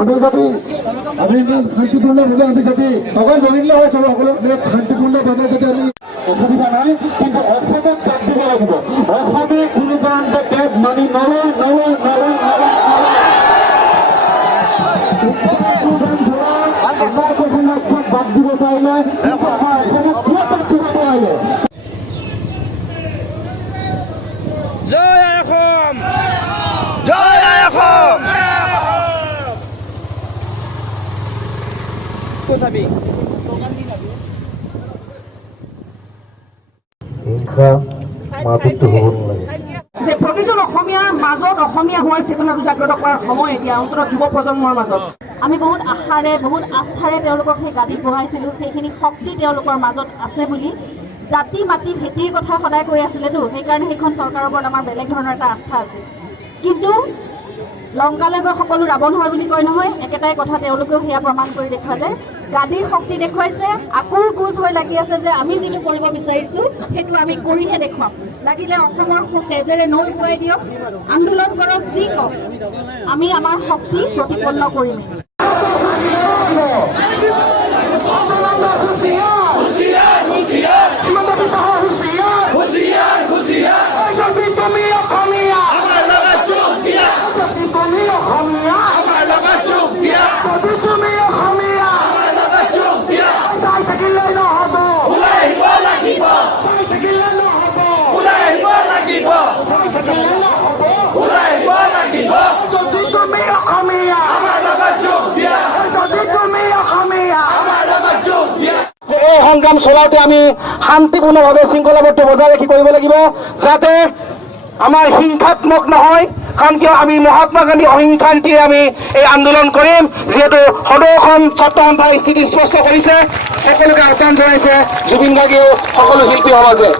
আন্তৰ্জাতিক আমি শান্তিপূৰ্ণভাৱে আমি যদি অকল জড়িত হৈ চলো সকলো শান্তিপূৰ্ণভাৱে যদি আমি অসুবিধা নাই কিন্তু অসমত চাপ দিব লাগিব অসমে কোনো কাৰণতে দেশ মানি নলয় বাদ দিব পাৰিলে জয় অসম জয় অসম হিংসা মাতৃত্ব হ'ব নালাগে যে প্ৰতিজন অসমীয়াৰ মাজত অসমীয়া হোৱাৰ চেতনাটো জাগ্ৰত কৰাৰ সময় এতিয়া অন্তত যুৱ প্ৰজন্মৰ মাজত আমি বহুত আশাৰে বহুত আস্থাৰে তেওঁলোকক সেই গাদীত বহাইছিলোঁ সেইখিনি শক্তি তেওঁলোকৰ মাজত আছে বুলি জাতি মাটি ভেটিৰ কথা সদায় কৈ আছিলেতো সেইকাৰণে সেইখন চৰকাৰৰ ওপৰত আমাৰ বেলেগ ধৰণৰ এটা আস্থা আছে কিন্তু লংকালৈ গৈ সকলো ৰাৱণ হয় বুলি কয় নহয় একেটাই কথা তেওঁলোকেও সেয়া প্ৰমাণ কৰি দেখুৱালে গাদীৰ শক্তি দেখুৱাইছে আকৌ গোজ হৈ লাগি আছে যে আমি যিটো কৰিব বিচাৰিছোঁ সেইটো আমি কৰিহে দেখুৱাম লাগিলে অসমৰ তেজেৰে নৈ বৈ দিয়ক আন্দোলন কৰক যি কওক আমি আমাৰ শক্তি প্ৰতিপন্ন কৰিম সংগ্ৰাম চলাওঁতে আমি শান্তিপূৰ্ণভাৱে শৃংখলাবদ্ধ বজাই ৰাখি কৰিব লাগিব যাতে আমাৰ হিংসাত্মক নহয় কাৰণ কিয় আমি মহাত্মা গান্ধী অহিংসা নীতিৰে আমি এই আন্দোলন কৰিম যিহেতু সদৌ ছাত্ৰ সন্থাৰ স্থিতি স্পষ্ট কৰিছে সকলোকে আহ্বান জনাইছে জুবিন গাৰ্গেও সকলো শিল্পী সমাজে